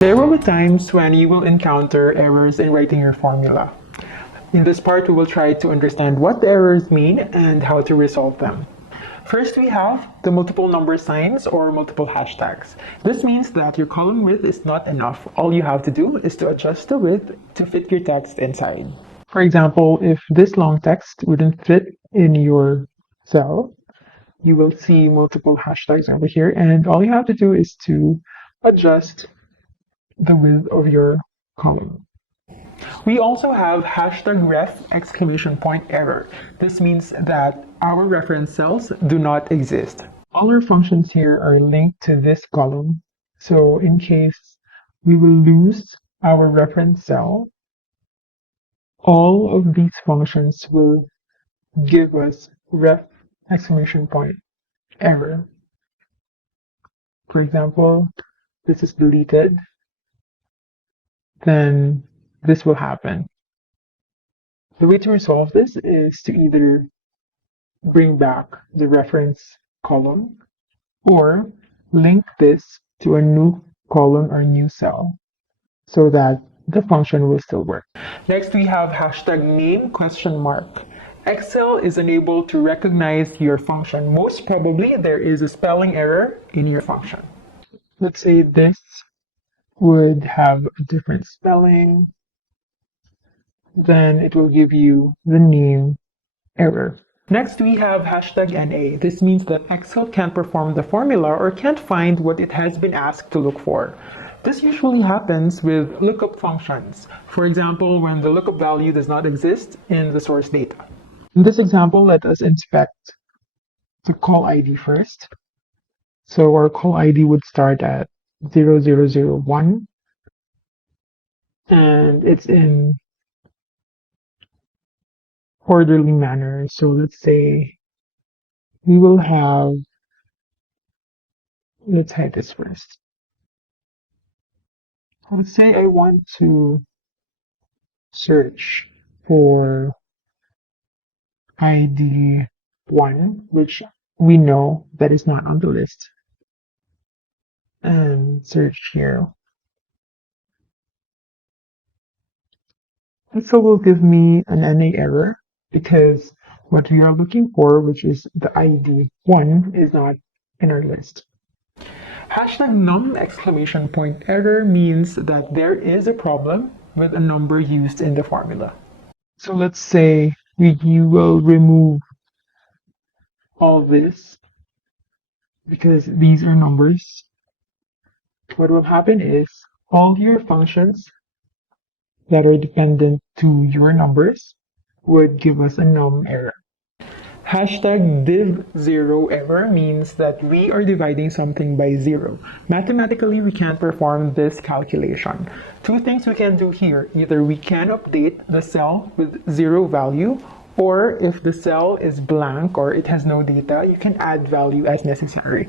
There will be times when you will encounter errors in writing your formula. In this part, we will try to understand what the errors mean and how to resolve them. First, we have the multiple number signs or multiple hashtags. This means that your column width is not enough. All you have to do is to adjust the width to fit your text inside. For example, if this long text wouldn't fit in your cell, you will see multiple hashtags over here, and all you have to do is to adjust the width of your column. We also have hashtag ref exclamation point error. This means that our reference cells do not exist. All our functions here are linked to this column. So in case we will lose our reference cell, all of these functions will give us ref exclamation point error. For example, this is deleted, then this will happen. The way to resolve this is to either bring back the reference column or link this to a new column or new cell so that the function will still work. Next, we have hashtag name question mark. Excel is unable to recognize your function. Most probably, there is a spelling error in your function. Let's say this would have a different spelling, then it will give you the name error. Next, we have hashtag NA. This means that Excel can't perform the formula or can't find what it has been asked to look for. This usually happens with lookup functions. For example, when the lookup value does not exist in the source data. In this example, let us inspect the call ID first. So our call ID would start at 0001 and it's in orderly manner. So let's say we will have, let's hide this first. Let's say I want to search for ID 1, which we know that is not on the list, and search here. Excel will give me an NA error because what we are looking for, which is the ID 1, is not in our list. Hashtag num exclamation point error means that there is a problem with a number used in the formula. So let's say you will remove all this because these are numbers. What will happen is all your functions that are dependent to your numbers would give us a num error. Hashtag div0 error means that we are dividing something by 0. Mathematically, we can't perform this calculation. Two things we can do here. Either we can update the cell with 0 value, or if the cell is blank or it has no data, you can add value as necessary.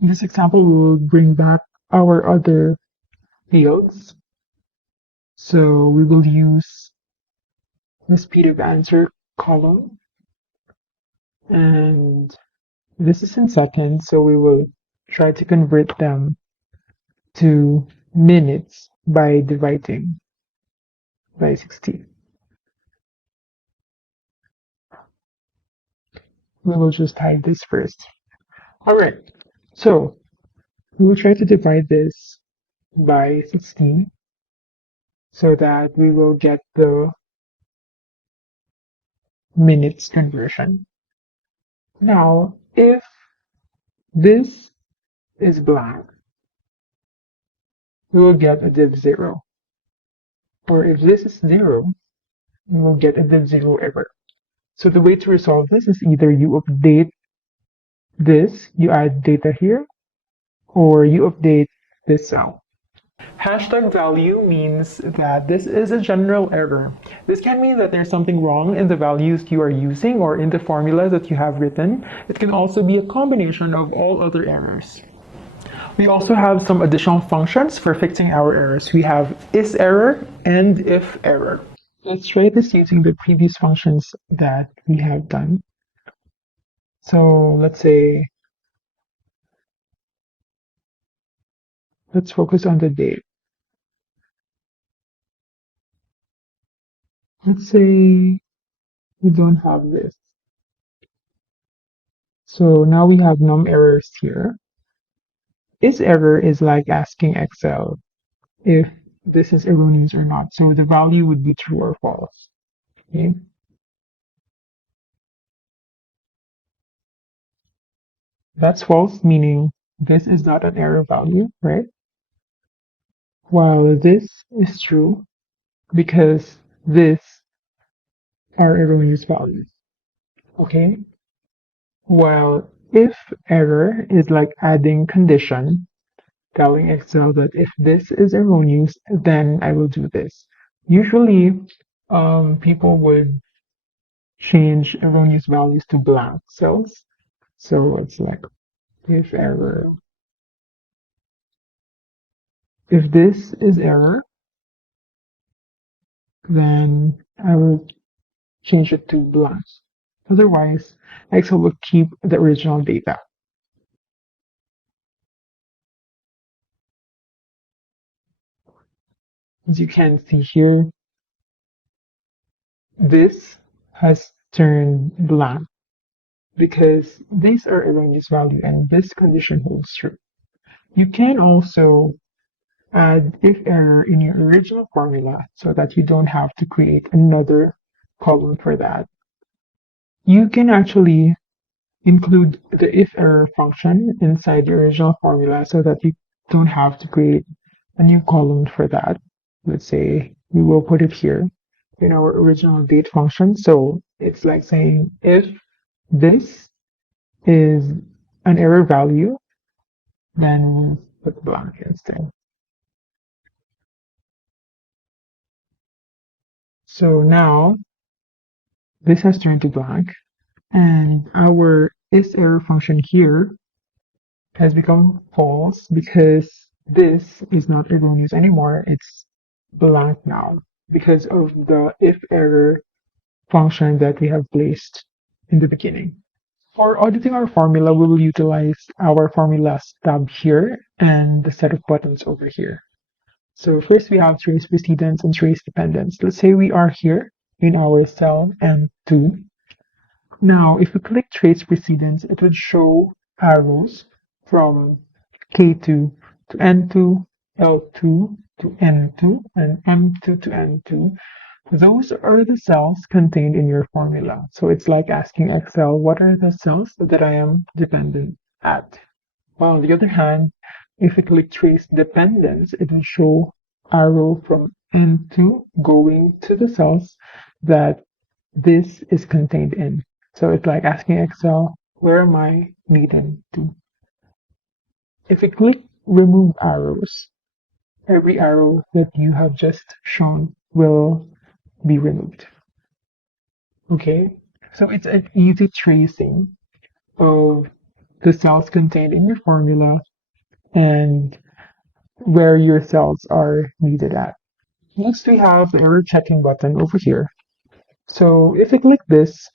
In this example, we will bring back our other fields. So we will use the speed of answer column, and this is in seconds, so we will try to convert them to minutes by dividing by 60. We will just hide this first. Alright, so we will try to divide this by 16 so that we will get the minutes conversion. Now, if this is blank, we will get a div0. Or if this is 0, we will get a div0 error. So the way to resolve this is either you update this, you add data here, or you update this cell. Hashtag value means that this is a general error. This can mean that there's something wrong in the values you are using or in the formulas that you have written. It can also be a combination of all other errors. We also have some additional functions for fixing our errors. We have is error and if error. Let's try this using the previous functions that we have done. So let's focus on the date. Let's say we don't have this. So now we have num errors here. This error is like asking Excel if this is erroneous or not. So the value would be true or false. Okay? That's false, meaning this is not an error value, right? While this is true because this are erroneous values. Okay? While if error is like adding condition, telling Excel that if this is erroneous, then I will do this. Usually, people would change erroneous values to blank cells. So it's like if error, if this is error, then I will change it to blank. Otherwise, Excel will keep the original data. As you can see here, this has turned blank because these are erroneous value and this condition holds true. You can also add if error in your original formula so that you don't have to create another column for that. You can actually include the if error function inside the original formula so that you don't have to create a new column for that. Let's say we will put it here in our original date function. So it's like saying if this is an error value, then we'll put blank instead. So now this has turned to blank and our is error function here has become false because this is not erroneous anymore. It's blank now because of the if error function that we have placed in the beginning. For auditing our formula, we will utilize our formulas tab here and the set of buttons over here. So first we have trace precedence and trace dependence. Let's say we are here in our cell M2. Now, if we click trace precedence, it would show arrows from K2 to N2, L2 to N2, and M2 to N2. Those are the cells contained in your formula. So it's like asking Excel, what are the cells that I am dependent at? While on the other hand, if we click trace dependence, it will show arrow from N2 going to the cells that this is contained in. So it's like asking Excel, where am I needed to? If we click remove arrows, every arrow that you have just shown will be removed. Okay, so it's an easy tracing of the cells contained in your formula and where your cells are needed at. Next, we have the error checking button over here. So if we click this,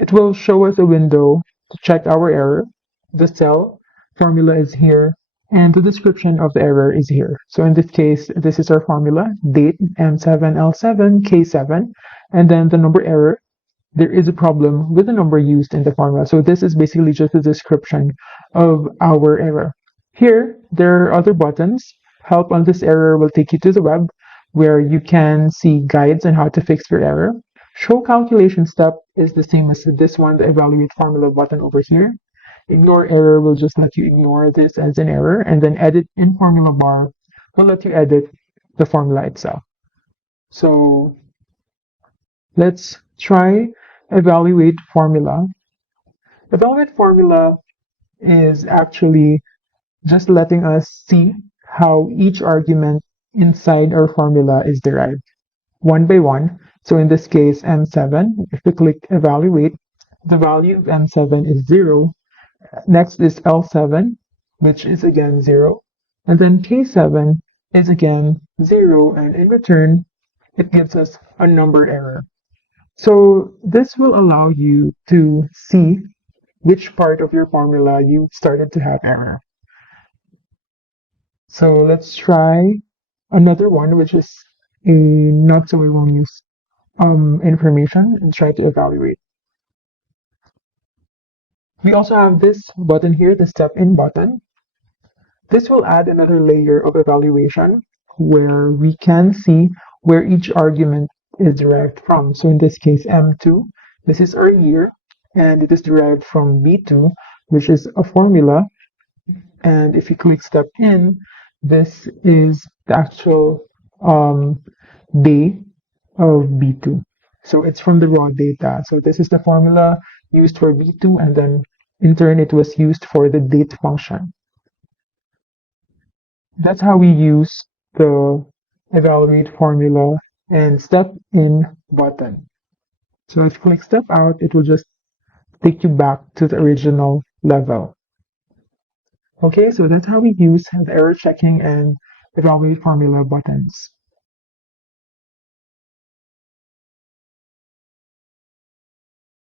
it will show us a window to check our error. The cell formula is here, and the description of the error is here. So in this case, this is our formula, date M7L7K7, and then the number error. There is a problem with the number used in the formula. So this is basically just a description of our error. Here, there are other buttons. Help on this error will take you to the web where you can see guides on how to fix your error. Show calculation step is the same as this one, the evaluate formula button over here. Ignore error will just let you ignore this as an error, and then edit in formula bar will let you edit the formula itself. So let's try evaluate formula. Evaluate formula is actually just letting us see how each argument inside our formula is derived one by one. So in this case, M7, if we click evaluate, the value of M7 is 0. Next is L7, which is again 0. And then K7 is again 0. And in return, it gives us a number error. So this will allow you to see which part of your formula you started to have error. So let's try another one, which is a not so erroneous information and try to evaluate. We also have this button here, the step in button. This will add another layer of evaluation where we can see where each argument is derived from. So in this case, M2, this is our year, and it is derived from B2, which is a formula. And if you click step in, this is the actual day of B2. So it's from the raw data. So this is the formula used for B2, and then in turn it was used for the date function. That's how we use the evaluate formula and step in button. So if you click step out, it will just take you back to the original level. Okay, so that's how we use the error checking and evaluate formula buttons.